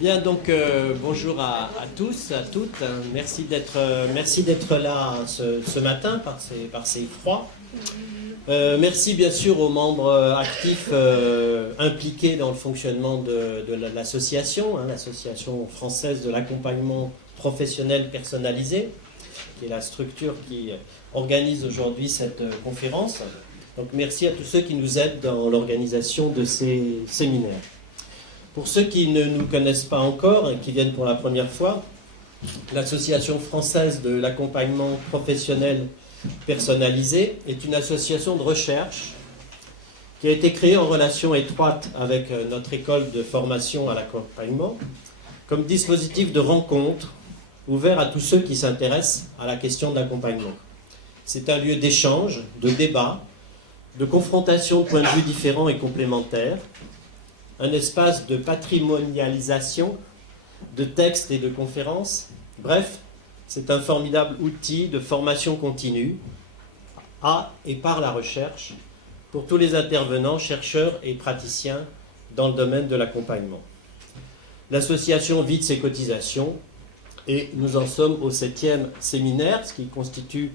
Bien, donc bonjour à tous, à toutes. Merci d'être là ce matin par ces froids. Merci bien sûr aux membres actifs impliqués dans le fonctionnement de l'association, l'association française de l'accompagnement professionnel personnalisé, qui est la structure qui organise aujourd'hui cette conférence. Donc merci à tous ceux qui nous aident dans l'organisation de ces séminaires. Pour ceux qui ne nous connaissent pas encore et qui viennent pour la première fois, l'Association française de l'accompagnement professionnel personnalisé est une association de recherche qui a été créée en relation étroite avec notre école de formation à l'accompagnement comme dispositif de rencontre ouvert à tous ceux qui s'intéressent à la question de l'accompagnement. C'est un lieu d'échange, de débat, de confrontation de points de vue différents et complémentaires, un espace de patrimonialisation de textes et de conférences. Bref, c'est un formidable outil de formation continue à et par la recherche pour tous les intervenants, chercheurs et praticiens dans le domaine de l'accompagnement. L'association vide ses cotisations et nous en sommes au 7e séminaire, ce qui constitue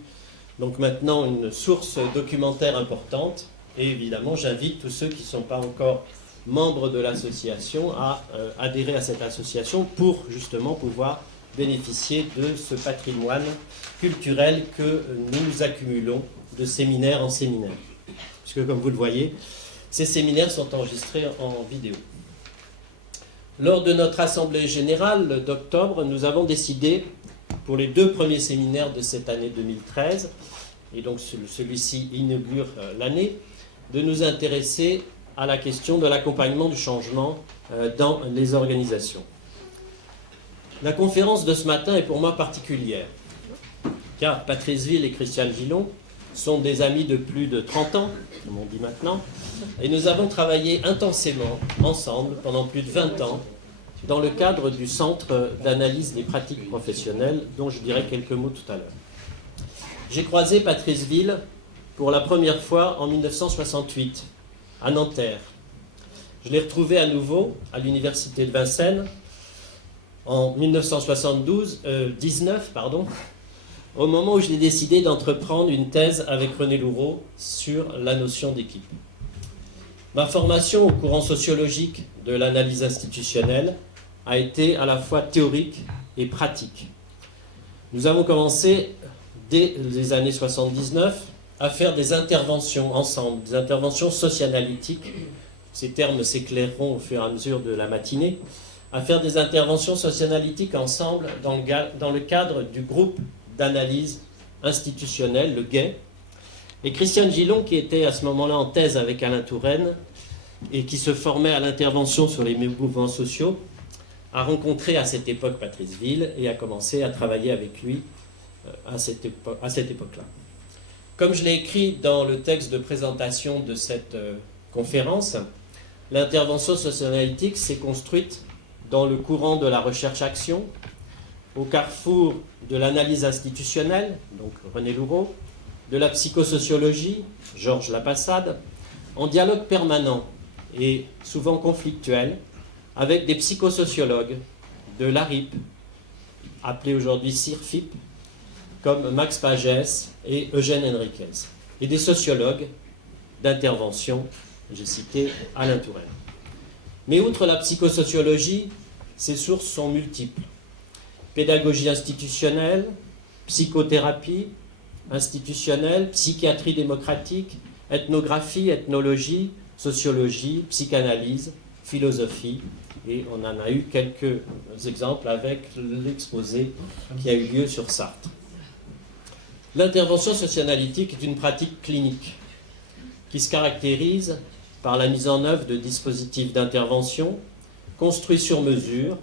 donc maintenant une source documentaire importante. Et évidemment, j'invite tous ceux qui ne sont pas encore membres de l'association à adhérer à cette association pour justement pouvoir bénéficier de ce patrimoine culturel que nous accumulons de séminaire en séminaire. Puisque comme vous le voyez, ces séminaires sont enregistrés en vidéo. Lors de notre assemblée générale d'octobre, nous avons décidé, pour les 2 premiers séminaires de cette année 2013, et donc celui-ci inaugure l'année, de nous intéresser à la question de l'accompagnement du changement dans les organisations. La conférence de ce matin est pour moi particulière, car Patrice Ville et Christiane Gillon sont des amis de plus de 30 ans, comme on dit maintenant, et nous avons travaillé intensément ensemble pendant plus de 20 ans dans le cadre du Centre d'analyse des pratiques professionnelles, dont je dirai quelques mots tout à l'heure. J'ai croisé Patrice Ville pour la première fois en 1968, à Nanterre. Je l'ai retrouvé à nouveau à l'université de Vincennes en 1919, au moment où j'ai décidé d'entreprendre une thèse avec René Loureau sur la notion d'équipe. Ma formation au courant sociologique de l'analyse institutionnelle a été à la fois théorique et pratique. Nous avons commencé dès les années 79 à faire des interventions ensemble, des interventions socio-analytiques, ces termes s'éclaireront au fur et à mesure de la matinée, à faire des interventions socio-analytiques ensemble dans le cadre du groupe d'analyse institutionnelle, le GAI. Et Christiane Gillon, qui était à ce moment-là en thèse avec Alain Touraine et qui se formait à l'intervention sur les mouvements sociaux, a rencontré à cette époque Patrice Ville et a commencé à travailler avec lui à cette époque-là. Comme je l'ai écrit dans le texte de présentation de cette conférence, l'intervention socio-analytique s'est construite dans le courant de la recherche-action, au carrefour de l'analyse institutionnelle, donc René Loureau, de la psychosociologie, Georges Lapassade, en dialogue permanent et souvent conflictuel avec des psychosociologues de l'ARIP, appelé aujourd'hui CIRFIP, comme Max Pagès et Eugène Henriquez, et des sociologues d'intervention, j'ai cité Alain Touraine. Mais outre la psychosociologie, ces sources sont multiples. Pédagogie institutionnelle, psychothérapie institutionnelle, psychiatrie démocratique, ethnographie, ethnologie, sociologie, psychanalyse, philosophie, et on en a eu quelques exemples avec l'exposé qui a eu lieu sur Sartre. L'intervention socio-analytique est une pratique clinique qui se caractérise par la mise en œuvre de dispositifs d'intervention construits sur mesure,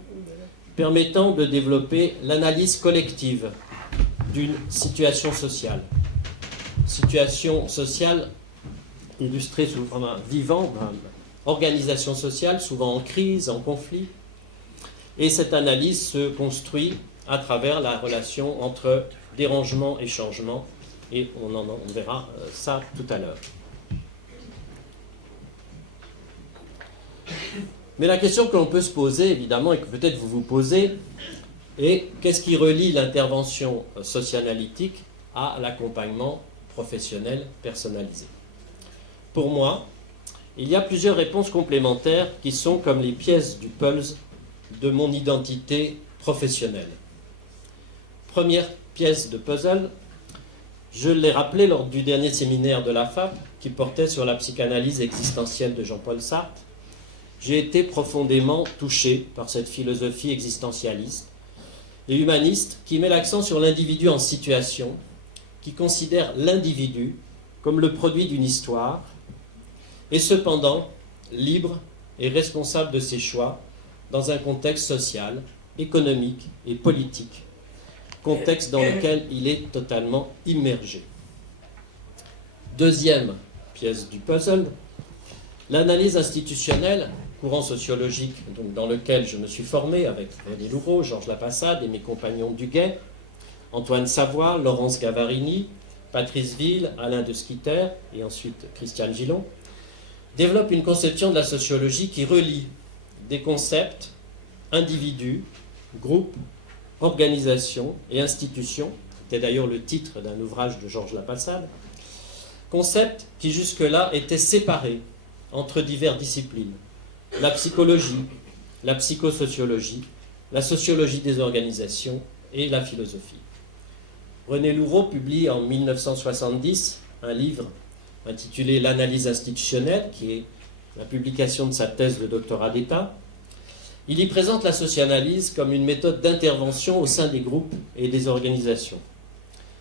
permettant de développer l'analyse collective d'une situation sociale. Situation sociale illustrée sous format vivant, organisation sociale souvent en crise, en conflit, et cette analyse se construit à travers la relation entre dérangement et changement, et on verra ça tout à l'heure. Mais la question que l'on peut se poser, évidemment, et que peut-être vous vous posez, est qu'est-ce qui relie l'intervention socio-analytique à l'accompagnement professionnel personnalisé? Pour moi, il y a plusieurs réponses complémentaires qui sont comme les pièces du puzzle de mon identité professionnelle. Première pièce de puzzle, je l'ai rappelé lors du dernier séminaire de la FAP qui portait sur la psychanalyse existentielle de Jean-Paul Sartre. J'ai été profondément touché par cette philosophie existentialiste et humaniste qui met l'accent sur l'individu en situation, qui considère l'individu comme le produit d'une histoire et cependant libre et responsable de ses choix dans un contexte social, économique et politique, contexte dans lequel il est totalement immergé. Deuxième pièce du puzzle, l'analyse institutionnelle, courant sociologique donc dans lequel je me suis formé avec René Loureau, Georges Lapassade et mes compagnons Duguay, Antoine Savoie, Laurence Gavarini, Patrice Ville, Alain de Squitter et ensuite Christiane Gillon, développe une conception de la sociologie qui relie des concepts, individus, groupes, organisations et institutions, c'était d'ailleurs le titre d'un ouvrage de Georges Lapassade, concepts qui jusque-là étaient séparés entre diverses disciplines, la psychologie, la psychosociologie, la sociologie des organisations et la philosophie. René Loureau publie en 1970 un livre intitulé L'analyse institutionnelle, qui est la publication de sa thèse de doctorat d'État. Il y présente la socianalyse comme une méthode d'intervention au sein des groupes et des organisations.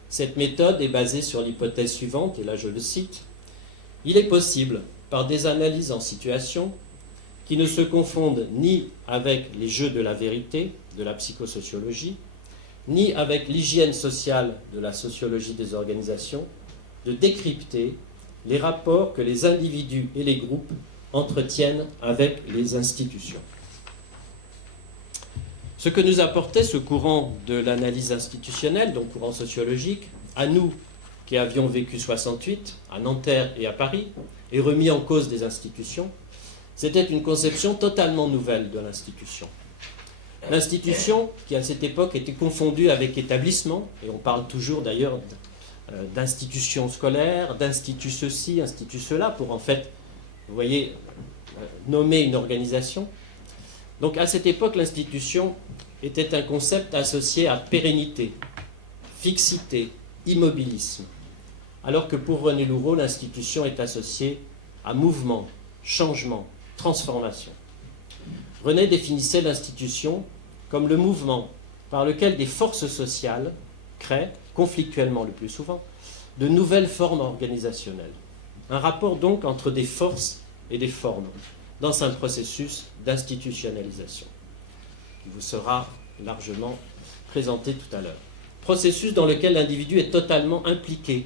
Cette méthode est basée sur l'hypothèse suivante, et là je le cite, « Il est possible, par des analyses en situation, qui ne se confondent ni avec les jeux de la vérité, de la psychosociologie, ni avec l'hygiène sociale de la sociologie des organisations, de décrypter les rapports que les individus et les groupes entretiennent avec les institutions. » Ce que nous apportait ce courant de l'analyse institutionnelle, donc courant sociologique, à nous qui avions vécu 68, à Nanterre et à Paris, et remis en cause des institutions, c'était une conception totalement nouvelle de l'institution. L'institution, qui à cette époque était confondue avec établissement, et on parle toujours d'ailleurs d'institutions scolaires, d'instituts ceci, instituts cela, pour en fait, vous voyez, nommer une organisation. Donc à cette époque, l'institution était un concept associé à pérennité, fixité, immobilisme, alors que pour René Loureau, l'institution est associée à mouvement, changement, transformation. René définissait l'institution comme le mouvement par lequel des forces sociales créent, conflictuellement le plus souvent, de nouvelles formes organisationnelles. Un rapport donc entre des forces et des formes dans un processus d'institutionnalisation qui vous sera largement présenté tout à l'heure. Processus dans lequel l'individu est totalement impliqué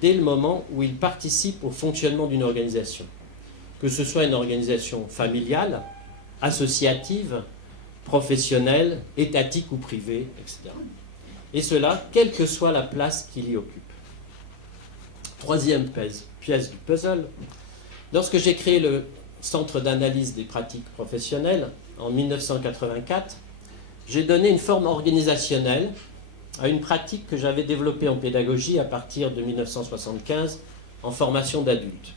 dès le moment où il participe au fonctionnement d'une organisation, que ce soit une organisation familiale, associative, professionnelle, étatique ou privée, etc. Et cela, quelle que soit la place qu'il y occupe. Troisième pièce du puzzle, lorsque j'ai créé le Centre d'analyse des pratiques professionnelles en 1984, j'ai donné une forme organisationnelle à une pratique que j'avais développée en pédagogie à partir de 1975 en formation d'adultes.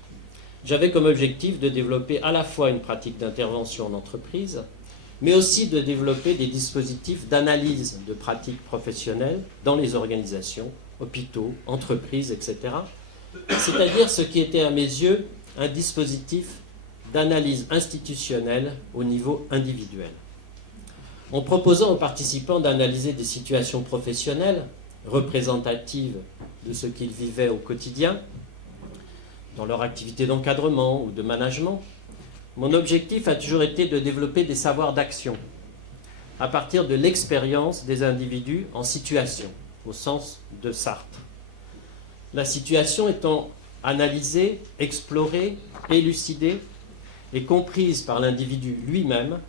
J'avais comme objectif de développer à la fois une pratique d'intervention en entreprise, mais aussi de développer des dispositifs d'analyse de pratiques professionnelles dans les organisations, hôpitaux, entreprises, etc. C'est-à-dire ce qui était à mes yeux un dispositif d'analyse institutionnelle au niveau individuel. En proposant aux participants d'analyser des situations professionnelles représentatives de ce qu'ils vivaient au quotidien, dans leur activité d'encadrement ou de management, mon objectif a toujours été de développer des savoirs d'action à partir de l'expérience des individus en situation, au sens de Sartre. La situation étant analysée, explorée, élucidée et comprise par l'individu lui-même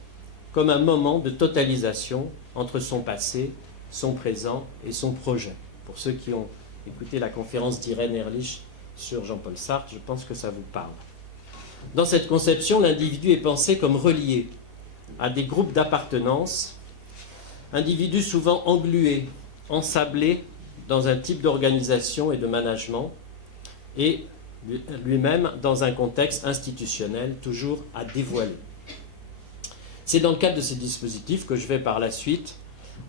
comme un moment de totalisation entre son passé, son présent et son projet. Pour ceux qui ont écouté la conférence d'Irène Ehrlich sur Jean-Paul Sartre, je pense que ça vous parle. Dans cette conception, l'individu est pensé comme relié à des groupes d'appartenance, individus souvent englués, ensablés dans un type d'organisation et de management, et lui-même dans un contexte institutionnel toujours à dévoiler. C'est dans le cadre de ces dispositifs que je vais par la suite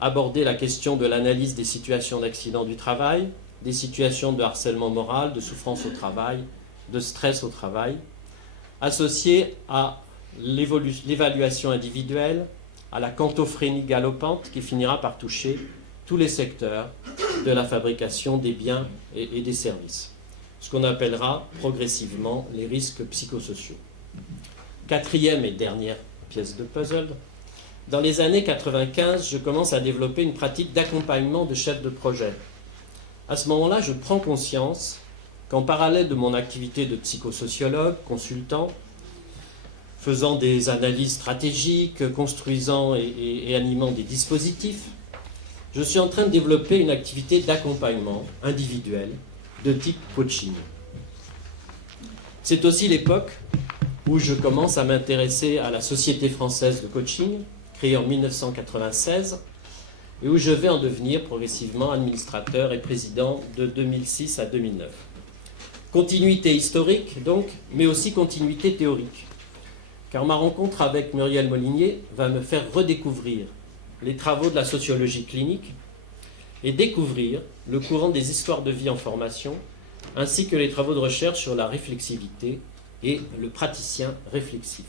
aborder la question de l'analyse des situations d'accident du travail, des situations de harcèlement moral, de souffrance au travail, de stress au travail, associées à l'évaluation individuelle, à la quantophrénie galopante qui finira par toucher tous les secteurs de la fabrication des biens et des services, ce qu'on appellera progressivement les risques psychosociaux. Quatrième et dernière pièce de puzzle, dans les années 95, je commence à développer une pratique d'accompagnement de chefs de projet. À ce moment-là, je prends conscience qu'en parallèle de mon activité de psychosociologue, consultant, faisant des analyses stratégiques, construisant et animant des dispositifs, je suis en train de développer une activité d'accompagnement individuel de type coaching. C'est aussi l'époque où je commence à m'intéresser à la Société française de coaching, créée en 1996, et où je vais en devenir progressivement administrateur et président de 2006 à 2009. Continuité historique, donc, mais aussi continuité théorique. Car ma rencontre avec Muriel Molinier va me faire redécouvrir les travaux de la sociologie clinique et découvrir le courant des histoires de vie en formation, ainsi que les travaux de recherche sur la réflexivité et le praticien réflexif.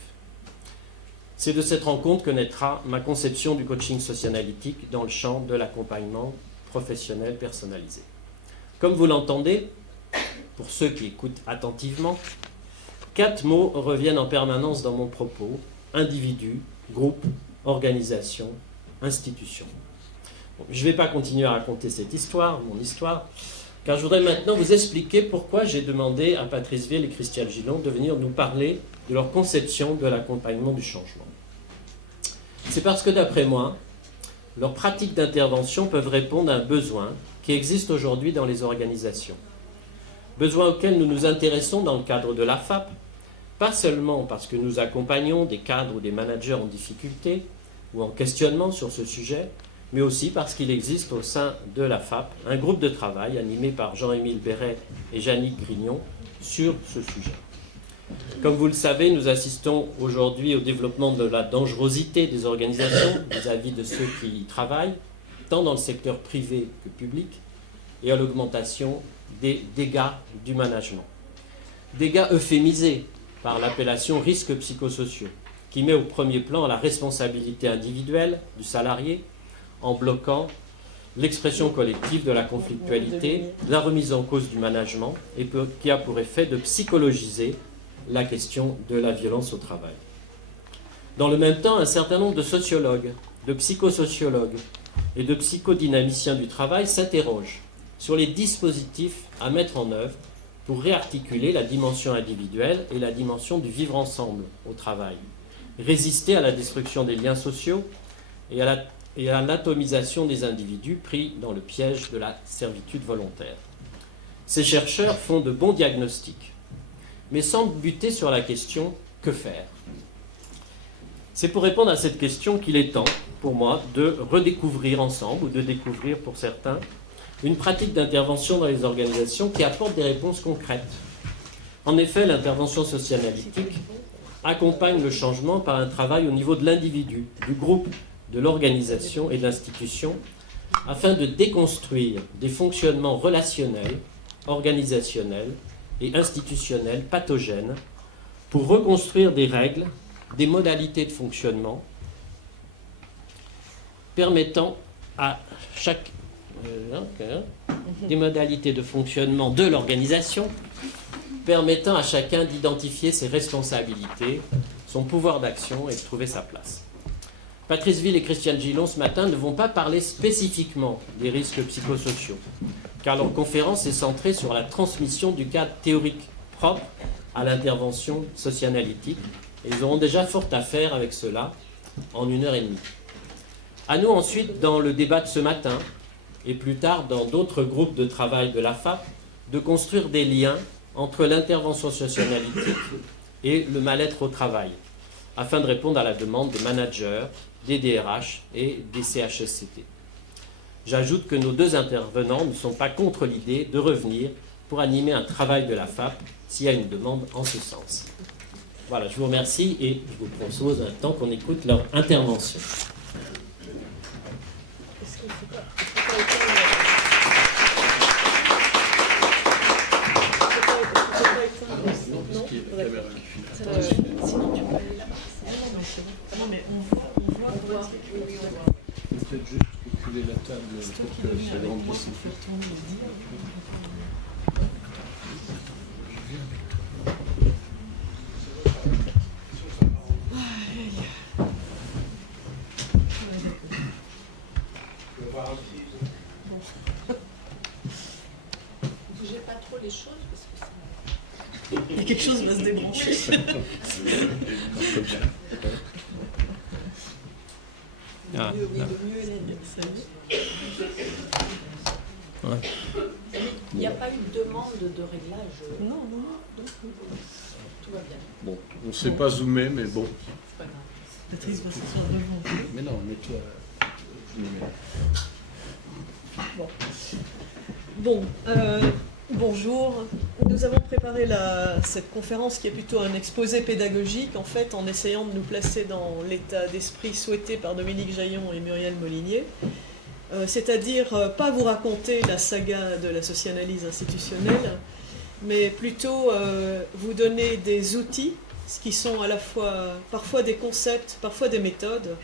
C'est de cette rencontre que naîtra ma conception du coaching socio-analytique dans le champ de l'accompagnement professionnel personnalisé. Comme vous l'entendez, pour ceux qui écoutent attentivement, 4 mots reviennent en permanence dans mon propos: individu, groupe, organisation, institution. Bon, je ne vais pas continuer à raconter cette histoire, mon histoire, car je voudrais maintenant vous expliquer pourquoi j'ai demandé à Patrice Ville et Christiane Gillon de venir nous parler de leur conception de l'accompagnement du changement. C'est parce que, d'après moi, leurs pratiques d'intervention peuvent répondre à un besoin qui existe aujourd'hui dans les organisations. Besoin auquel nous nous intéressons dans le cadre de l'AFAP, pas seulement parce que nous accompagnons des cadres ou des managers en difficulté ou en questionnement sur ce sujet, mais aussi parce qu'il existe au sein de l'AFAP un groupe de travail animé par Jean-Émile Béret et Yannick Grignon sur ce sujet. Comme vous le savez, nous assistons aujourd'hui au développement de la dangerosité des organisations vis-à-vis de ceux qui y travaillent, tant dans le secteur privé que public, et à l'augmentation des dégâts du management. Dégâts euphémisés par l'appellation risques psychosociaux, qui met au premier plan la responsabilité individuelle du salarié en bloquant l'expression collective de la conflictualité, la remise en cause du management, et qui a pour effet de psychologiser la question de la violence au travail. Dans le même temps, un certain nombre de sociologues, de psychosociologues et de psychodynamiciens du travail s'interrogent sur les dispositifs à mettre en œuvre pour réarticuler la dimension individuelle et la dimension du vivre ensemble au travail, résister à la destruction des liens sociaux et à l'atomisation des individus pris dans le piège de la servitude volontaire. Ces chercheurs font de bons diagnostics, mais semblent buter sur la question « que faire ?» C'est pour répondre à cette question qu'il est temps, pour moi, de redécouvrir ensemble, ou de découvrir pour certains, une pratique d'intervention dans les organisations qui apporte des réponses concrètes. En effet, l'intervention socio-analytique accompagne le changement par un travail au niveau de l'individu, du groupe, de l'organisation et de l'institution, afin de déconstruire des fonctionnements relationnels, organisationnels et institutionnels pathogènes pour reconstruire des règles, des modalités de fonctionnement permettant à chaque des modalités de fonctionnement de l'organisation permettant à chacun d'identifier ses responsabilités, son pouvoir d'action et de trouver sa place. Patrice Ville et Christiane Gillon ce matin ne vont pas parler spécifiquement des risques psychosociaux, car leur conférence est centrée sur la transmission du cadre théorique propre à l'intervention socio-analytique, et ils auront déjà fort à faire avec cela en 1h30. À nous ensuite, dans le débat de ce matin, et plus tard dans d'autres groupes de travail de l'AFAP, de construire des liens entre l'intervention socio-analytique et le mal-être au travail, afin de répondre à la demande des managers, des DRH et des CHSCT. J'ajoute que nos deux intervenants ne sont pas contre l'idée de revenir pour animer un travail de la FAP s'il y a une demande en ce sens. Voilà, je vous remercie et je vous propose maintenant qu'on écoute leur intervention. Peut-être juste reculer la table pour que ça grandisse. Ne bougez pas trop les choses parce que ça... Il y a quelque chose va se débrancher. Ah, Le mieux est ouais. Il n'y a pas eu de demande de réglage. Non. Tout va bien. Bon, on ne s'est pas zoomé, mais bon. C'est pas grave. Patrice va s'asseoir devant. Mais non, mais toi, je me mets. Bon, bonjour. Nous avons préparé cette conférence qui est plutôt un exposé pédagogique, en fait, en essayant de nous placer dans l'état d'esprit souhaité par Dominique Jaillon et Muriel Molinier. C'est-à-dire, pas vous raconter la saga de la socianalyse institutionnelle, mais plutôt vous donner des outils, ce qui sont à la fois parfois des concepts, parfois des méthodes,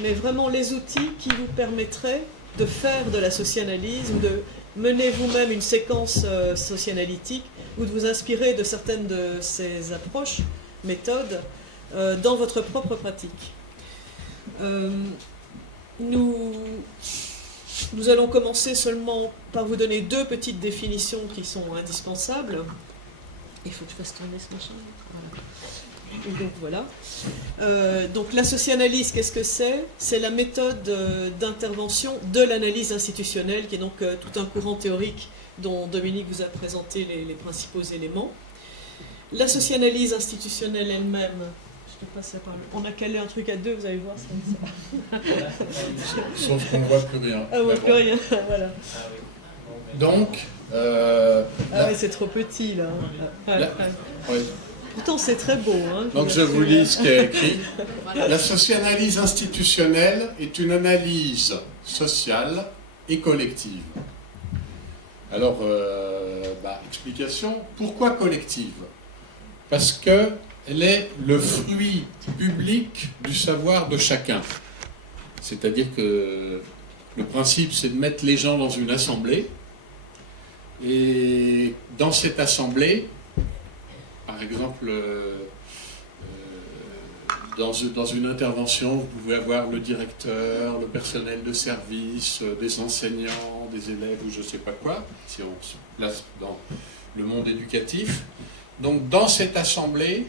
mais vraiment les outils qui vous permettraient de faire de la socianalyse ou de mener vous-même une séquence socianalytique ou de vous inspirer de certaines de ces approches, méthodes, dans votre propre pratique. Nous allons commencer seulement par vous donner deux petites définitions qui sont indispensables. Il faut que je fasse tourner ce machin. Voilà. Et donc voilà. Donc la socianalyse, qu'est-ce que c'est? C'est la méthode d'intervention de l'analyse institutionnelle, qui est donc tout un courant théorique dont Dominique vous a présenté les principaux éléments. La socianalyse institutionnelle elle-même, je peux passer par on a calé un truc à deux, vous allez voir ça. Sauf qu'on ne voit plus rien. Ah, on voit plus rien, voilà. Donc, Ah ouais, c'est trop petit là. oui. Pourtant c'est très beau. Hein, Donc je vous lis ce qui est écrit. La socianalyse institutionnelle est une analyse sociale et collective. Alors, explication. Pourquoi collective? Parce qu'elle est le fruit public du savoir de chacun. C'est-à-dire que le principe, c'est de mettre les gens dans une assemblée. Et dans cette assemblée, par exemple, dans une intervention, vous pouvez avoir le directeur, le personnel de service, des enseignants, des élèves ou je ne sais pas quoi, si on se place dans le monde éducatif. Donc dans cette assemblée,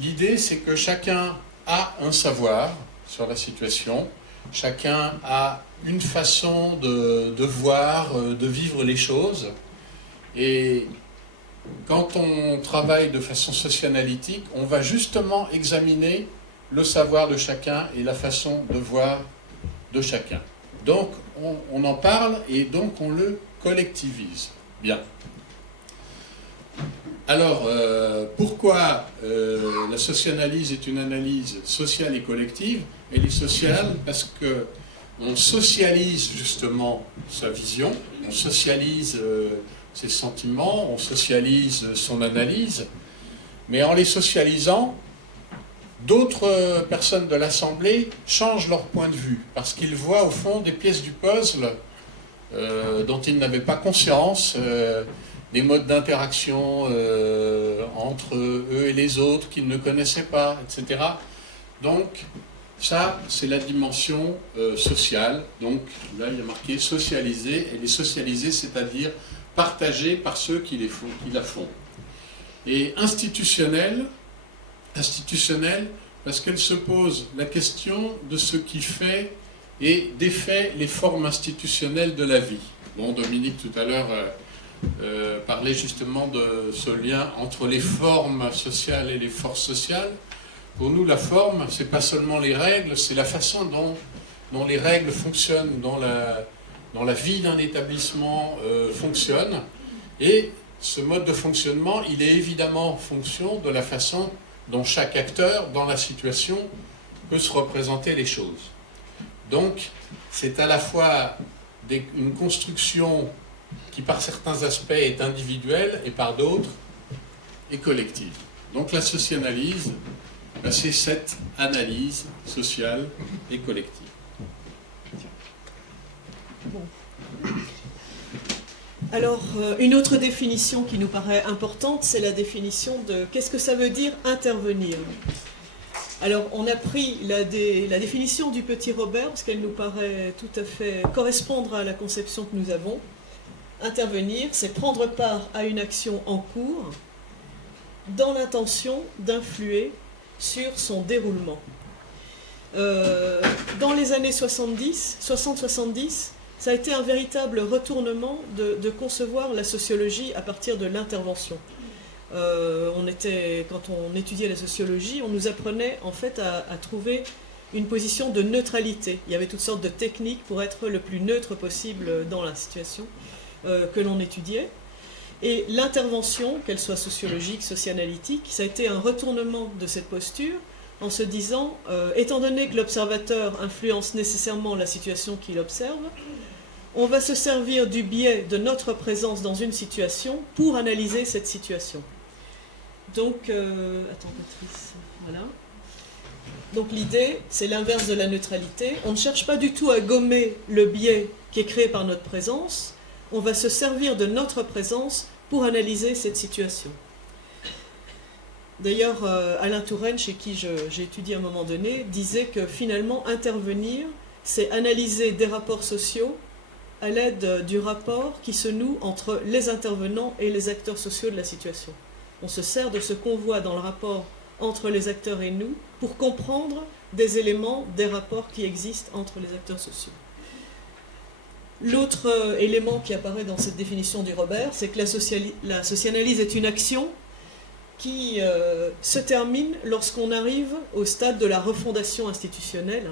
l'idée c'est que chacun a un savoir sur la situation, chacun a une façon de voir, de vivre les choses. Et quand on travaille de façon socianalytique, on va justement examiner le savoir de chacun et la façon de voir de chacun. Donc on en parle et donc on le collectivise. Bien. Alors, pourquoi la socianalyse est une analyse sociale et collective? Elle est sociale parce qu'on socialise justement sa vision, on socialise ses sentiments, on socialise son analyse, mais en les socialisant, d'autres personnes de l'Assemblée changent leur point de vue, parce qu'ils voient au fond des pièces du puzzle dont ils n'avaient pas conscience, des modes d'interaction entre eux et les autres qu'ils ne connaissaient pas, etc. Donc, ça, c'est la dimension sociale. Donc, là, il y a marqué socialiser, et les socialiser, c'est-à-dire partagée par ceux qui la font. Et institutionnelle, parce qu'elle se pose la question de ce qui fait et défait les formes institutionnelles de la vie. Bon, Dominique, tout à l'heure, parlait justement de ce lien entre les formes sociales et les forces sociales. Pour nous, la forme, c'est pas seulement les règles, c'est la façon dont les règles fonctionnent, dont la vie d'un établissement fonctionne. Et ce mode de fonctionnement, il est évidemment en fonction de la façon dont chaque acteur, dans la situation, peut se représenter les choses. Donc, c'est à la fois une construction qui, par certains aspects, est individuelle et par d'autres, est collective. Donc, la socianalyse, c'est cette analyse sociale et collective. Bon. Alors, une autre définition qui nous paraît importante, c'est la définition de qu'est-ce que ça veut dire intervenir. Alors, on a pris la définition du petit Robert, parce qu'elle nous paraît tout à fait correspondre à la conception que nous avons. Intervenir, c'est prendre part à une action en cours dans l'intention d'influer sur son déroulement. Dans les années 60-70, ça a été un véritable retournement de concevoir la sociologie à partir de l'intervention. Quand on étudiait la sociologie, on nous apprenait en fait à trouver une position de neutralité. Il y avait toutes sortes de techniques pour être le plus neutre possible dans la situation que l'on étudiait. Et l'intervention, qu'elle soit sociologique, socianalytique, ça a été un retournement de cette posture en se disant, étant donné que l'observateur influence nécessairement la situation qu'il observe, on va se servir du biais de notre présence dans une situation pour analyser cette situation. Donc, attends, Patrice, voilà. Donc l'idée, c'est l'inverse de la neutralité. On ne cherche pas du tout à gommer le biais qui est créé par notre présence. On va se servir de notre présence pour analyser cette situation. D'ailleurs, Alain Touraine, chez qui j'ai étudié à un moment donné, disait que finalement, intervenir, c'est analyser des rapports sociaux à l'aide du rapport qui se noue entre les intervenants et les acteurs sociaux de la situation. On se sert de ce qu'on voit dans le rapport entre les acteurs et nous pour comprendre des éléments, des rapports qui existent entre les acteurs sociaux. L'autre élément qui apparaît dans cette définition du Robert, c'est que la socianalyse est une action qui se termine lorsqu'on arrive au stade de la refondation institutionnelle.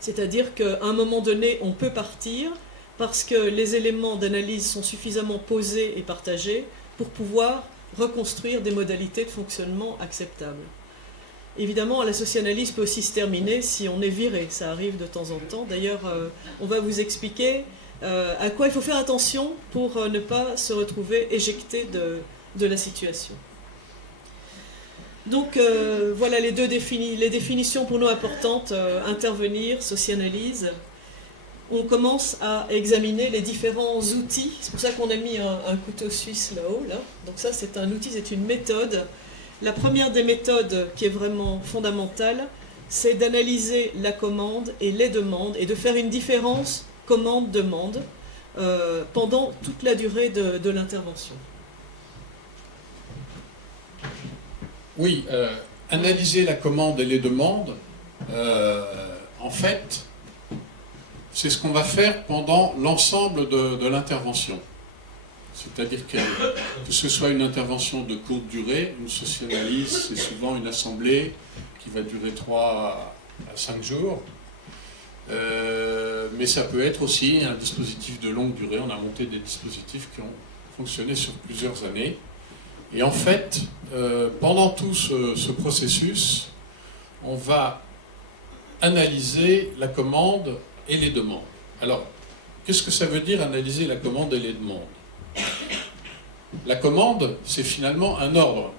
C'est-à-dire qu'à un moment donné, on peut partir parce que les éléments d'analyse sont suffisamment posés et partagés pour pouvoir reconstruire des modalités de fonctionnement acceptables. Évidemment, la socianalyse peut aussi se terminer si on est viré, ça arrive de temps en temps. D'ailleurs, on va vous expliquer à quoi il faut faire attention pour ne pas se retrouver éjecté de la situation. Donc voilà les définitions pour nous importantes, intervenir, socianalyse. On commence à examiner les différents outils, c'est pour ça qu'on a mis un couteau suisse là-haut. Là. Donc ça c'est un outil, c'est une méthode. La première des méthodes qui est vraiment fondamentale, c'est d'analyser la commande et les demandes et de faire une différence commande-demande pendant toute la durée de l'intervention. Oui, analyser la commande et les demandes, en fait, c'est ce qu'on va faire pendant l'ensemble de l'intervention. C'est-à-dire que ce soit une intervention de courte durée, une socianalyse, c'est souvent une assemblée qui va durer 3 à 5 jours. Mais ça peut être aussi un dispositif de longue durée. On a monté des dispositifs qui ont fonctionné sur plusieurs années. Et en fait, pendant tout ce processus, on va analyser la commande et les demandes. Alors, qu'est-ce que ça veut dire analyser la commande et les demandes ? La commande, c'est finalement un ordre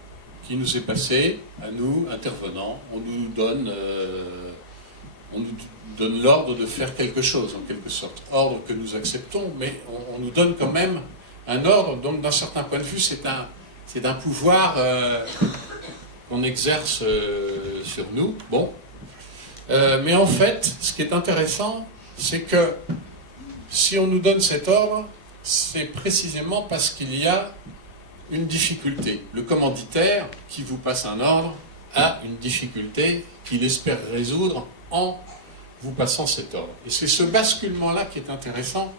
qui nous est passé, à nous, intervenants. On nous donne l'ordre de faire quelque chose, en quelque sorte. Ordre que nous acceptons, mais on nous donne quand même un ordre. Donc, d'un certain point de vue, c'est un pouvoir qu'on exerce sur nous. Bon. Mais en fait, ce qui est intéressant, c'est que si on nous donne cet ordre, c'est précisément parce qu'il y a une difficulté. Le commanditaire qui vous passe un ordre a une difficulté qu'il espère résoudre en vous passant cet ordre. Et c'est ce basculement-là qui est intéressant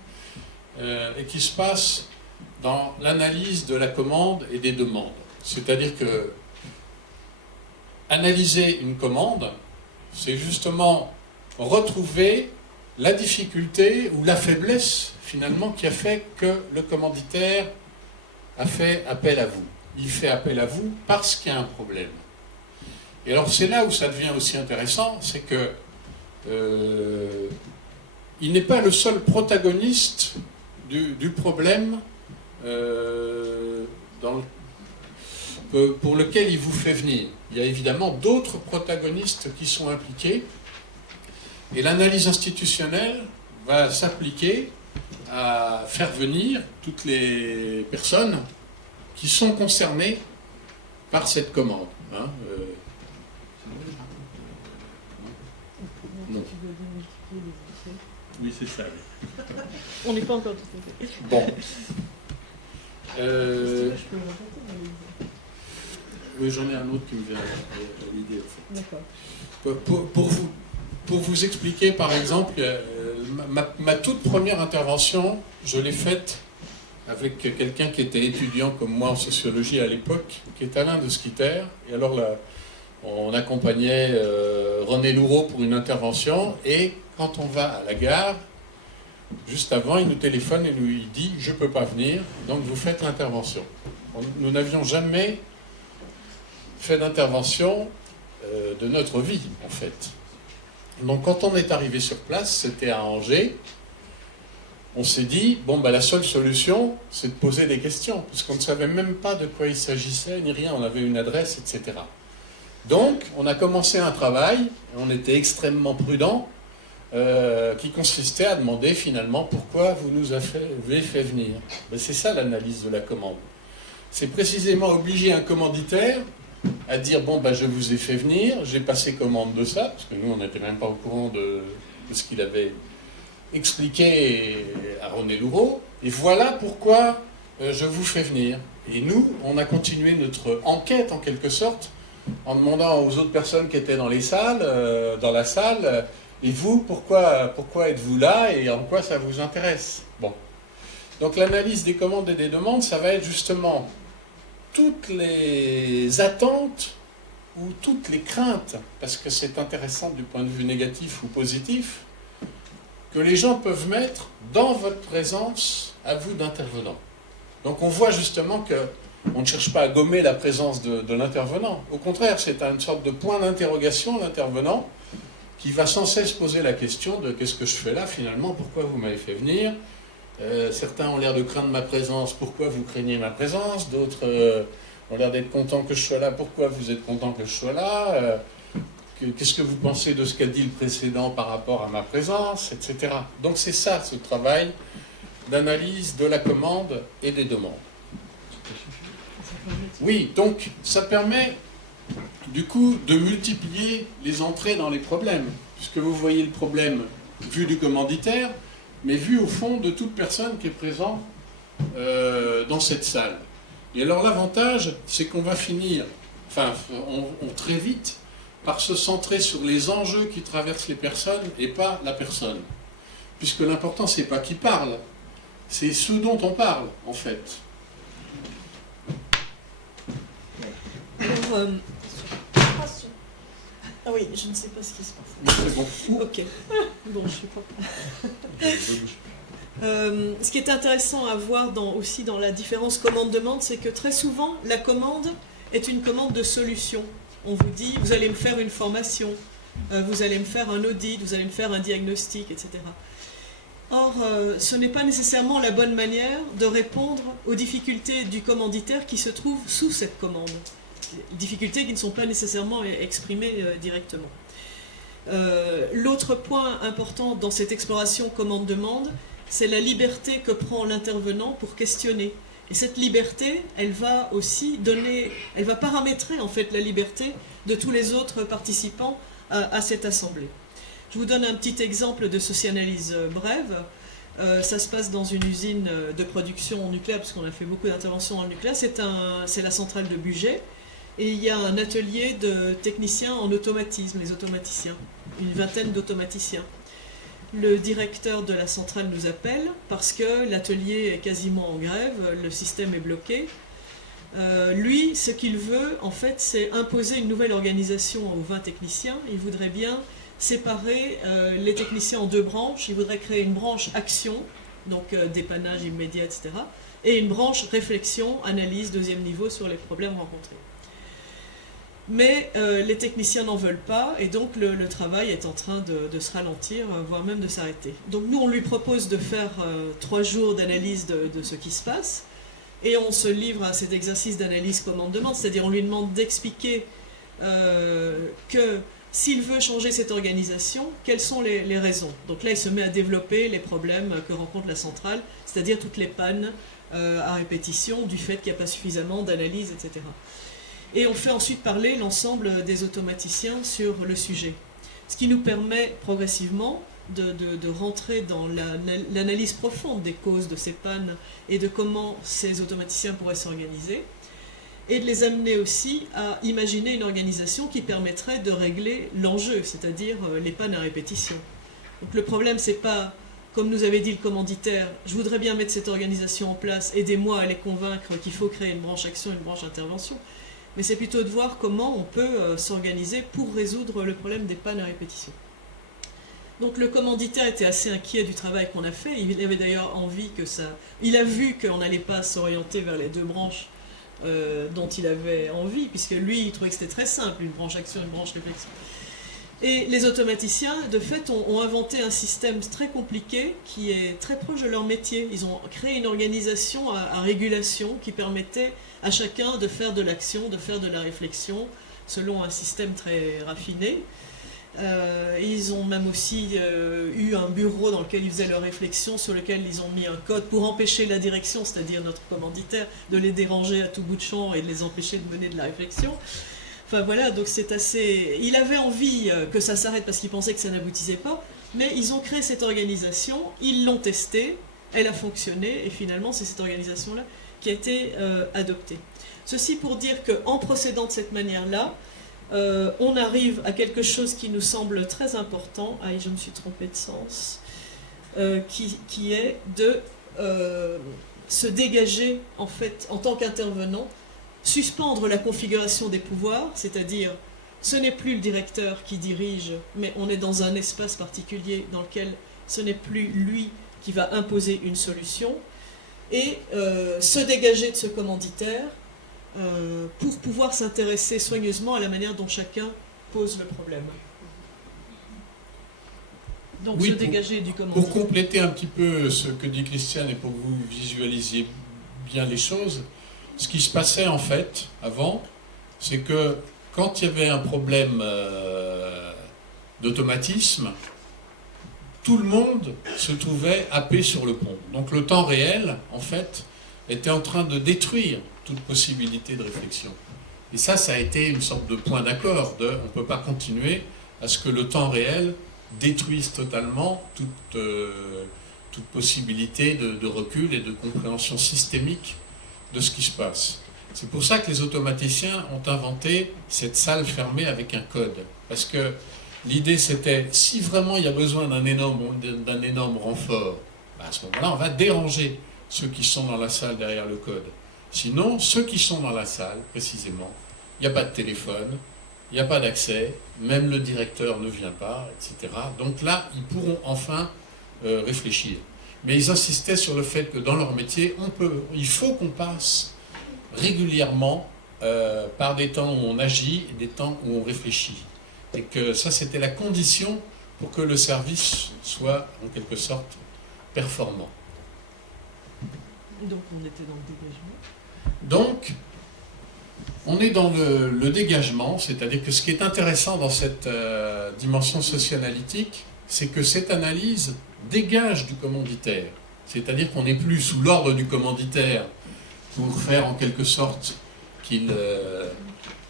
et qui se passe dans l'analyse de la commande et des demandes. C'est-à-dire que analyser une commande, c'est justement retrouver la difficulté ou la faiblesse finalement qui a fait que le commanditaire a fait appel à vous. Il fait appel à vous parce qu'il y a un problème. Et alors c'est là où ça devient aussi intéressant, c'est que il n'est pas le seul protagoniste du problème pour lequel il vous fait venir. Il y a évidemment d'autres protagonistes qui sont impliqués, et l'analyse institutionnelle va s'appliquer à faire venir toutes les personnes qui sont concernées par cette commande. Hein, non. Oui, c'est ça. Oui. On n'est pas encore tout à fait. Bon. Oui, j'en ai un autre qui me vient à l'idée. En fait. D'accord. Pour vous expliquer, par exemple, ma toute première intervention, je l'ai faite avec quelqu'un qui était étudiant comme moi en sociologie à l'époque, qui est Alain de Squitter. Et alors là, on accompagnait René Loureau pour une intervention, et quand on va à la gare, juste avant, il nous téléphone et nous dit « Je ne peux pas venir, donc vous faites l'intervention ». Nous n'avions jamais fait d'intervention de notre vie, en fait. Donc quand on est arrivé sur place, c'était à Angers, on s'est dit, bon, bah, la seule solution, c'est de poser des questions, puisqu'on ne savait même pas de quoi il s'agissait, ni rien, on avait une adresse, etc. Donc, on a commencé un travail, et on était extrêmement prudent, qui consistait à demander finalement pourquoi vous nous avez fait venir. Ben, c'est ça l'analyse de la commande. C'est précisément obliger un commanditaire à dire, bon, ben, je vous ai fait venir, j'ai passé commande de ça, parce que nous, on n'était même pas au courant de ce qu'il avait expliqué à René Loureau, et voilà pourquoi je vous fais venir. Et nous, on a continué notre enquête, en quelque sorte, en demandant aux autres personnes qui étaient dans la salle, et vous, pourquoi êtes-vous là et en quoi ça vous intéresse? Bon. Donc l'analyse des commandes et des demandes, ça va être justement toutes les attentes ou toutes les craintes, parce que c'est intéressant du point de vue négatif ou positif, que les gens peuvent mettre dans votre présence à vous d'intervenant. Donc on voit justement que on ne cherche pas à gommer la présence de l'intervenant. Au contraire, c'est une sorte de point d'interrogation, l'intervenant, qui va sans cesse poser la question de qu'est-ce que je fais là finalement, pourquoi vous m'avez fait venir. Certains ont l'air de craindre ma présence, pourquoi vous craignez ma présence. D'autres ont l'air d'être contents que je sois là, pourquoi vous êtes contents que je sois là. Qu'est-ce que vous pensez de ce qu'a dit le précédent par rapport à ma présence, etc. Donc c'est ça, ce travail d'analyse de la commande et des demandes. Oui, donc ça permet du coup de multiplier les entrées dans les problèmes, puisque vous voyez le problème vu du commanditaire, mais vu au fond de toute personne qui est présente dans cette salle. Et alors l'avantage, c'est qu'on va finir, on très vite, par se centrer sur les enjeux qui traversent les personnes et pas la personne. Puisque l'important, c'est pas qui parle, c'est ce dont on parle, en fait. Alors, ah oui, je ne sais pas ce qui se passe. C'est bon. Ok. Bon, je sais pas. Ce qui est intéressant à voir aussi dans la différence commande-demande, c'est que très souvent, la commande est une commande de solution. On vous dit, vous allez me faire une formation, vous allez me faire un audit, vous allez me faire un diagnostic, etc. Or, ce n'est pas nécessairement la bonne manière de répondre aux difficultés du commanditaire qui se trouve sous cette commande. Difficultés qui ne sont pas nécessairement exprimées directement. L'autre point important dans cette exploration commande-demande, c'est la liberté que prend l'intervenant pour questionner. Et cette liberté, elle va aussi elle va paramétrer en fait la liberté de tous les autres participants à cette assemblée. Je vous donne un petit exemple de socianalyse brève. Ça se passe dans une usine de production nucléaire, parce qu'on a fait beaucoup d'interventions en nucléaire. C'est la centrale de Bugey. Et il y a un atelier de techniciens en automatisme, les automaticiens, une vingtaine d'automaticiens. le directeur de la centrale nous appelle parce que l'atelier est quasiment en grève, le système est bloqué. Lui, ce qu'il veut, en fait, c'est imposer une nouvelle organisation aux 20 techniciens. Il voudrait bien séparer les techniciens en deux branches. Il voudrait créer une branche action, donc dépannage immédiat, etc., et une branche réflexion, analyse, deuxième niveau sur les problèmes rencontrés. Mais les techniciens n'en veulent pas, et donc le travail est en train de se ralentir, voire même de s'arrêter. Donc nous, on lui propose de faire 3 jours d'analyse de ce qui se passe, et on se livre à cet exercice d'analyse commande-demande, c'est-à-dire on lui demande d'expliquer que s'il veut changer cette organisation, quelles sont les raisons. Donc là, il se met à développer les problèmes que rencontre la centrale, c'est-à-dire toutes les pannes à répétition, du fait qu'il n'y a pas suffisamment d'analyse, etc. Et on fait ensuite parler l'ensemble des automaticiens sur le sujet. Ce qui nous permet progressivement de rentrer dans l'analyse profonde des causes de ces pannes et de comment ces automaticiens pourraient s'organiser, et de les amener aussi à imaginer une organisation qui permettrait de régler l'enjeu, c'est-à-dire les pannes à répétition. Donc le problème, c'est pas, comme nous avait dit le commanditaire, je voudrais bien mettre cette organisation en place, aidez-moi à les convaincre qu'il faut créer une branche action, une branche intervention, mais c'est plutôt de voir comment on peut s'organiser pour résoudre le problème des pannes à répétition. Donc le commanditaire était assez inquiet du travail qu'on a fait, il avait d'ailleurs envie que ça... Il a vu qu'on n'allait pas s'orienter vers les 2 branches dont il avait envie, puisque lui, il trouvait que c'était très simple, une branche action, une branche réflexion. Et les automaticiens, de fait, ont inventé un système très compliqué qui est très proche de leur métier. Ils ont créé une organisation à régulation qui permettait à chacun de faire de l'action, de faire de la réflexion, selon un système très raffiné. Ils ont même aussi eu un bureau dans lequel ils faisaient leurs réflexions, sur lequel ils ont mis un code pour empêcher la direction, c'est-à-dire notre commanditaire, de les déranger à tout bout de champ et de les empêcher de mener de la réflexion. Enfin voilà, donc c'est assez... Il avait envie que ça s'arrête parce qu'il pensait que ça n'aboutissait pas, mais ils ont créé cette organisation, ils l'ont testée, elle a fonctionné, et finalement c'est cette organisation-là qui a été adoptée. Ceci pour dire qu'en procédant de cette manière-là, on arrive à quelque chose qui nous semble très important, ah je me suis trompée de sens, qui est de se dégager en fait en tant qu'intervenant, suspendre la configuration des pouvoirs, c'est-à-dire ce n'est plus le directeur qui dirige, mais on est dans un espace particulier dans lequel ce n'est plus lui qui va imposer une solution, et se dégager de ce commanditaire pour pouvoir s'intéresser soigneusement à la manière dont chacun pose le problème. Donc oui, se dégager du commanditaire. Pour compléter un petit peu ce que dit Christiane et pour que vous visualisiez bien les choses, ce qui se passait en fait avant, c'est que quand il y avait un problème d'automatisme, tout le monde se trouvait happé sur le pont. Donc le temps réel, en fait, était en train de détruire toute possibilité de réflexion. Et ça a été une sorte de point d'accord, on ne peut pas continuer à ce que le temps réel détruise totalement toute possibilité de recul et de compréhension systémique de ce qui se passe. C'est pour ça que les automaticiens ont inventé cette salle fermée avec un code. Parce que l'idée c'était, si vraiment il y a besoin d'un énorme renfort, à ce moment-là on va déranger ceux qui sont dans la salle derrière le code. Sinon, ceux qui sont dans la salle, précisément, il n'y a pas de téléphone, il n'y a pas d'accès, même le directeur ne vient pas, etc. Donc là, ils pourront enfin réfléchir. Mais ils insistaient sur le fait que dans leur métier, il faut qu'on passe régulièrement par des temps où on agit et des temps où on réfléchit. Et que ça, c'était la condition pour que le service soit, en quelque sorte, performant. Donc on était dans le dégagement. Donc, on est dans le dégagement, c'est-à-dire que ce qui est intéressant dans cette dimension socio-analytique, c'est que cette analyse dégage du commanditaire. C'est-à-dire qu'on n'est plus sous l'ordre du commanditaire pour faire en quelque sorte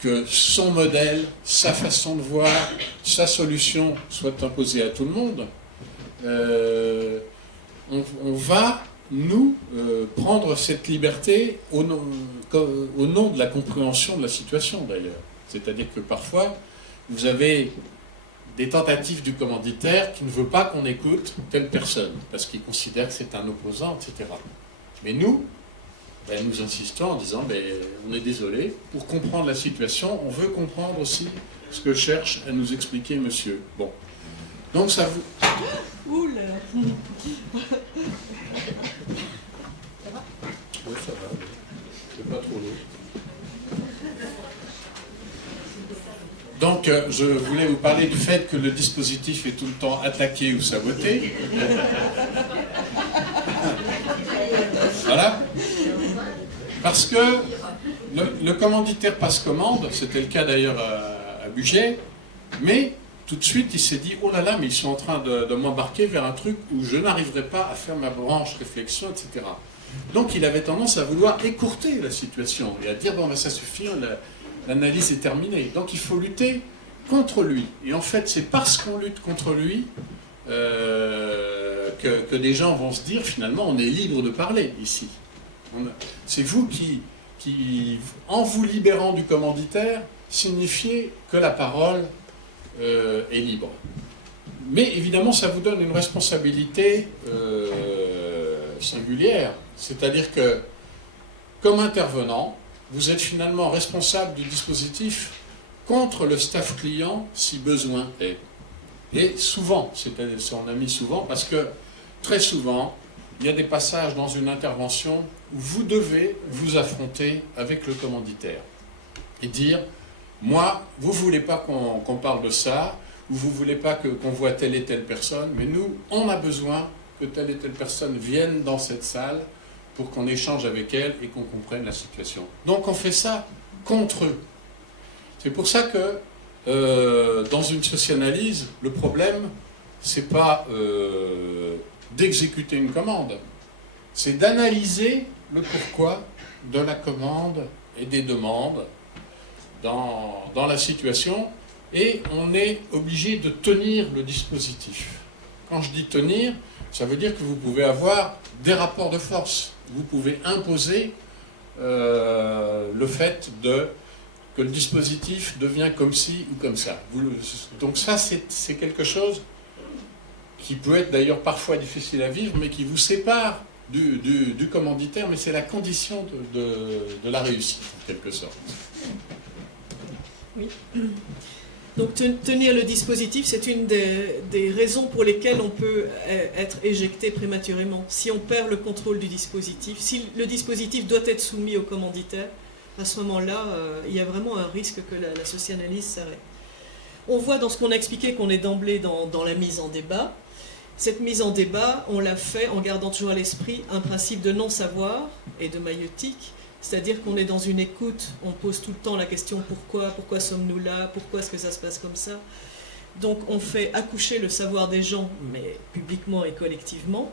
que son modèle, sa façon de voir, sa solution soit imposée à tout le monde. On va, nous, prendre cette liberté au nom de la compréhension de la situation d'ailleurs. C'est-à-dire que parfois, vous avez des tentatives du commanditaire qui ne veut pas qu'on écoute telle personne, parce qu'il considère que c'est un opposant, etc. Mais nous, nous insistons en disant, on est désolé, pour comprendre la situation, on veut comprendre aussi ce que cherche à nous expliquer monsieur. Bon. Donc ça vous... Ouh là. Oui, ça va. C'est pas trop lourd. Donc, je voulais vous parler du fait que le dispositif est tout le temps attaqué ou saboté. Voilà. Parce que le commanditaire passe commande, c'était le cas d'ailleurs à Bugey, mais tout de suite il s'est dit, oh là là, mais ils sont en train de m'embarquer vers un truc où je n'arriverai pas à faire ma branche réflexion, etc. Donc il avait tendance à vouloir écourter la situation et à dire, bon, ça suffit, l'analyse est terminée. Donc il faut lutter contre lui. Et en fait, c'est parce qu'on lutte contre lui que des gens vont se dire, finalement, on est libre de parler ici. C'est vous qui, en vous libérant du commanditaire, signifiez que la parole est libre. Mais évidemment, ça vous donne une responsabilité singulière. C'est-à-dire que, comme intervenant, vous êtes finalement responsable du dispositif contre le staff client si besoin est. Et souvent, on a mis souvent, parce que très souvent, il y a des passages dans une intervention où vous devez vous affronter avec le commanditaire et dire, moi, vous ne voulez pas qu'on parle de ça, ou vous ne voulez pas qu'on voit telle et telle personne, mais nous, on a besoin que telle et telle personne vienne dans cette salle pour qu'on échange avec elle et qu'on comprenne la situation. Donc on fait ça contre eux. C'est pour ça que dans une socianalyse, le problème, c'est pas d'exécuter une commande, c'est d'analyser le pourquoi de la commande et des demandes dans la situation, et on est obligé de tenir le dispositif. Quand je dis tenir, ça veut dire que vous pouvez avoir des rapports de force. Vous pouvez imposer le fait que le dispositif devient comme ci ou comme ça. Donc ça, c'est quelque chose qui peut être d'ailleurs parfois difficile à vivre, mais qui vous sépare du commanditaire, mais c'est la condition de la réussite, en quelque sorte. Oui. Donc tenir le dispositif, c'est une des raisons pour lesquelles on peut être éjecté prématurément. Si on perd le contrôle du dispositif, si le dispositif doit être soumis au commanditaire, à ce moment-là, il y a vraiment un risque que la socianalyse s'arrête. On voit dans ce qu'on a expliqué qu'on est d'emblée dans la mise en débat. Cette mise en débat, on l'a fait en gardant toujours à l'esprit un principe de non-savoir et de maïeutique. C'est-à-dire qu'on est dans une écoute, on pose tout le temps la question pourquoi sommes-nous là, pourquoi est-ce que ça se passe comme ça. Donc on fait accoucher le savoir des gens, mais publiquement et collectivement,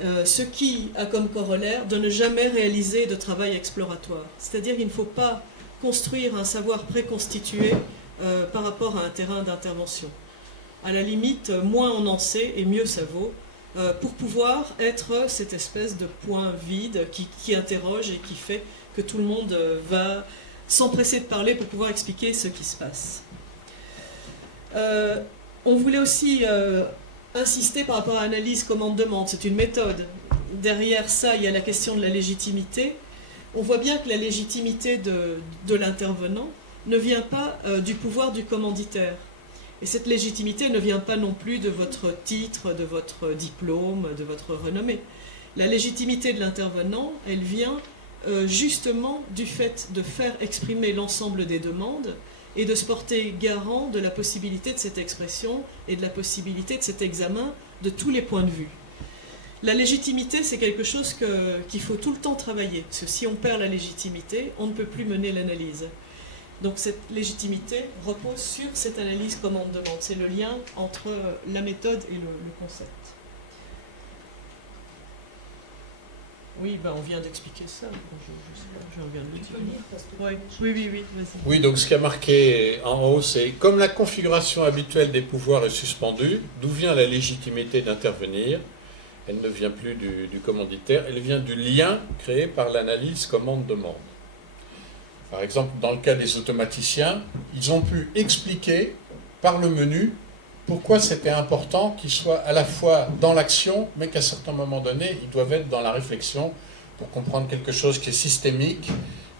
ce qui a comme corollaire de ne jamais réaliser de travail exploratoire. C'est-à-dire qu'il ne faut pas construire un savoir préconstitué par rapport à un terrain d'intervention. À la limite, moins on en sait et mieux ça vaut, pour pouvoir être cette espèce de point vide qui interroge et qui fait que tout le monde va s'empresser de parler pour pouvoir expliquer ce qui se passe. On voulait aussi insister par rapport à l'analyse commande-demande, c'est une méthode. Derrière ça, il y a la question de la légitimité. On voit bien que la légitimité de l'intervenant ne vient pas du pouvoir du commanditaire. Et cette légitimité ne vient pas non plus de votre titre, de votre diplôme, de votre renommée. La légitimité de l'intervenant, elle vient justement du fait de faire exprimer l'ensemble des demandes et de se porter garant de la possibilité de cette expression et de la possibilité de cet examen de tous les points de vue. La légitimité, c'est quelque chose qu'il faut tout le temps travailler, parce que si on perd la légitimité, on ne peut plus mener l'analyse. Donc cette légitimité repose sur cette analyse commande-demande. C'est le lien entre la méthode et le concept. Oui, on vient d'expliquer ça. Je reviens de le dire. Oui, vas-y. Oui, donc ce qui a marqué en haut, c'est « Comme la configuration habituelle des pouvoirs est suspendue, d'où vient la légitimité d'intervenir ? Elle ne vient plus du commanditaire, elle vient du lien créé par l'analyse commande-demande. » Par exemple, dans le cas des automaticiens, ils ont pu expliquer par le menu pourquoi c'était important qu'ils soient à la fois dans l'action, mais qu'à certains moments donnés, ils doivent être dans la réflexion pour comprendre quelque chose qui est systémique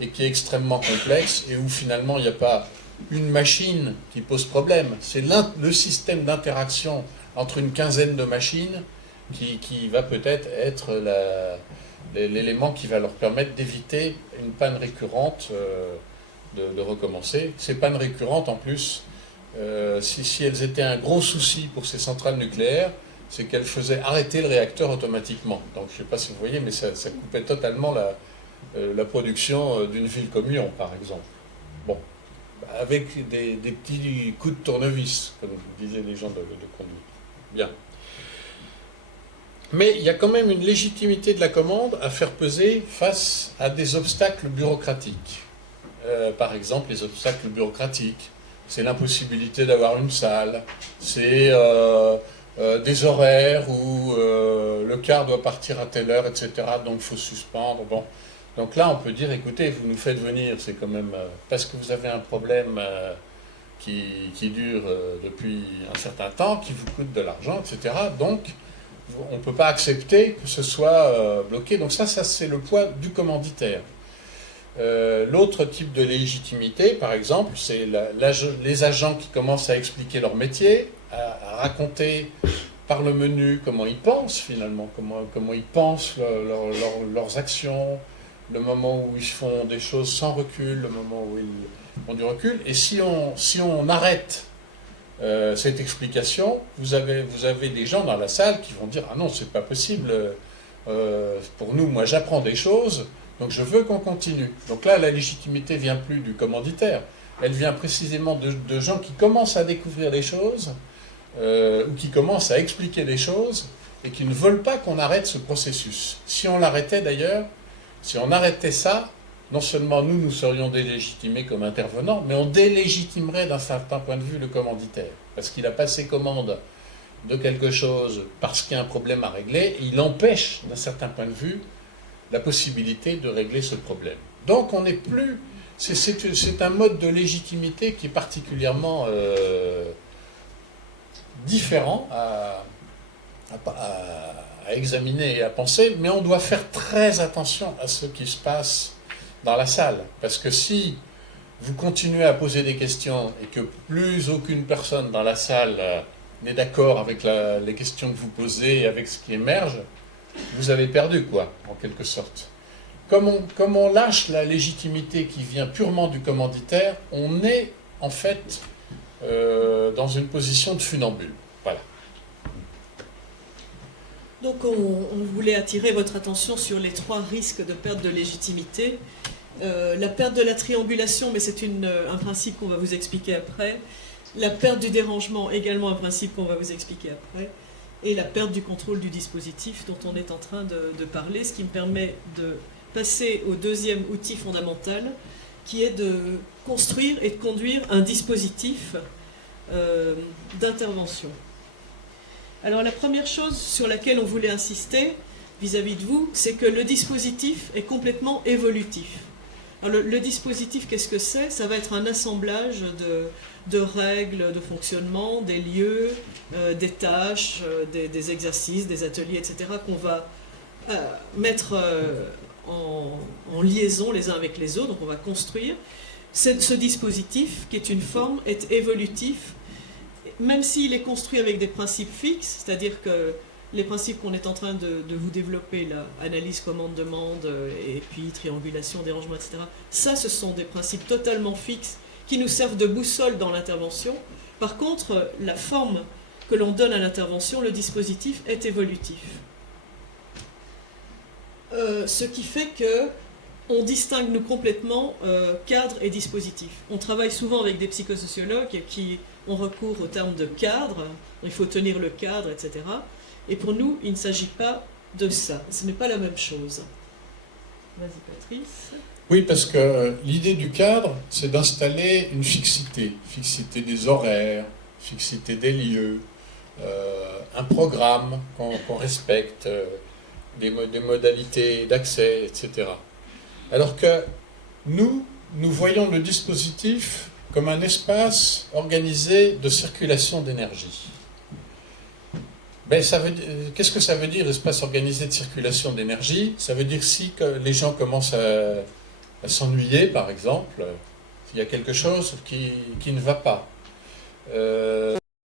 et qui est extrêmement complexe et où finalement il n'y a pas une machine qui pose problème. C'est le système d'interaction entre une quinzaine de machines qui va peut-être être l'élément qui va leur permettre d'éviter une panne récurrente, de recommencer. Ces pannes récurrentes, en plus, si elles étaient un gros souci pour ces centrales nucléaires, c'est qu'elles faisaient arrêter le réacteur automatiquement. Donc je ne sais pas si vous voyez, mais ça coupait totalement la production d'une ville comme Lyon, par exemple. Bon, avec des petits coups de tournevis, comme disaient les gens de conduite. Bien. Mais il y a quand même une légitimité de la commande à faire peser face à des obstacles bureaucratiques. Par exemple, les obstacles bureaucratiques, c'est l'impossibilité d'avoir une salle, c'est des horaires où le car doit partir à telle heure, etc. Donc il faut suspendre. Bon. Donc là, on peut dire, écoutez, vous nous faites venir, c'est quand même parce que vous avez un problème qui dure depuis un certain temps, qui vous coûte de l'argent, etc. Donc, on ne peut pas accepter que ce soit bloqué. Donc ça c'est le poids du commanditaire. L'autre type de légitimité, par exemple, c'est les agents qui commencent à expliquer leur métier, à raconter par le menu comment ils pensent finalement, comment ils pensent leurs actions, le moment où ils font des choses sans recul, le moment où ils ont du recul. Et si on arrête cette explication, vous avez des gens dans la salle qui vont dire « Ah non, c'est pas possible, pour nous, moi j'apprends des choses, donc je veux qu'on continue. » Donc là, la légitimité vient plus du commanditaire, elle vient précisément de gens qui commencent à découvrir des choses, ou qui commencent à expliquer des choses, et qui ne veulent pas qu'on arrête ce processus. Si on l'arrêtait d'ailleurs, si on arrêtait ça, non seulement nous serions délégitimés comme intervenants, mais on délégitimerait d'un certain point de vue le commanditaire. Parce qu'il a passé commande de quelque chose parce qu'il y a un problème à régler, et il empêche d'un certain point de vue la possibilité de régler ce problème. Donc on n'est plus... C'est un mode de légitimité qui est particulièrement différent à examiner et à penser, mais on doit faire très attention à ce qui se passe dans la salle. Parce que si vous continuez à poser des questions et que plus aucune personne dans la salle n'est d'accord avec les questions que vous posez et avec ce qui émerge, vous avez perdu, quoi, en quelque sorte. Comme on lâche la légitimité qui vient purement du commanditaire, on est en fait dans une position de funambule. Voilà. Donc on voulait attirer votre attention sur les 3 risques de perte de légitimité. La perte de la triangulation, mais c'est un principe qu'on va vous expliquer après. La perte du dérangement, également un principe qu'on va vous expliquer après. Et la perte du contrôle du dispositif dont on est en train de parler, ce qui me permet de passer au deuxième outil fondamental, qui est de construire et de conduire un dispositif d'intervention. Alors la première chose sur laquelle on voulait insister vis-à-vis de vous, c'est que le dispositif est complètement évolutif. Alors le dispositif, qu'est-ce que c'est? Ça va être un assemblage de règles de fonctionnement, des lieux, des tâches, des exercices, des ateliers, etc. qu'on va mettre en liaison les uns avec les autres, donc on va construire. Ce dispositif, qui est une forme, est évolutif, même s'il est construit avec des principes fixes, c'est-à-dire que les principes qu'on est en train de vous développer, là, analyse, commande, demande, et puis triangulation, dérangement, etc., ça, ce sont des principes totalement fixes qui nous servent de boussole dans l'intervention. Par contre, la forme que l'on donne à l'intervention, le dispositif, est évolutif. Ce qui fait que on distingue nous complètement cadre et dispositif. On travaille souvent avec des psychosociologues qui ont recours au terme de cadre, il faut tenir le cadre, etc. Et pour nous, il ne s'agit pas de ça, ce n'est pas la même chose. Vas-y Patrice. Oui, parce que l'idée du cadre, c'est d'installer une fixité des horaires, fixité des lieux, un programme qu'on respecte, des modalités d'accès, etc. Alors que nous voyons le dispositif comme un espace organisé de circulation d'énergie. Ben, qu'est-ce que ça veut dire, espace organisé de circulation d'énergie? Ça veut dire si les gens commencent à s'ennuyer, par exemple, il y a quelque chose qui ne va pas.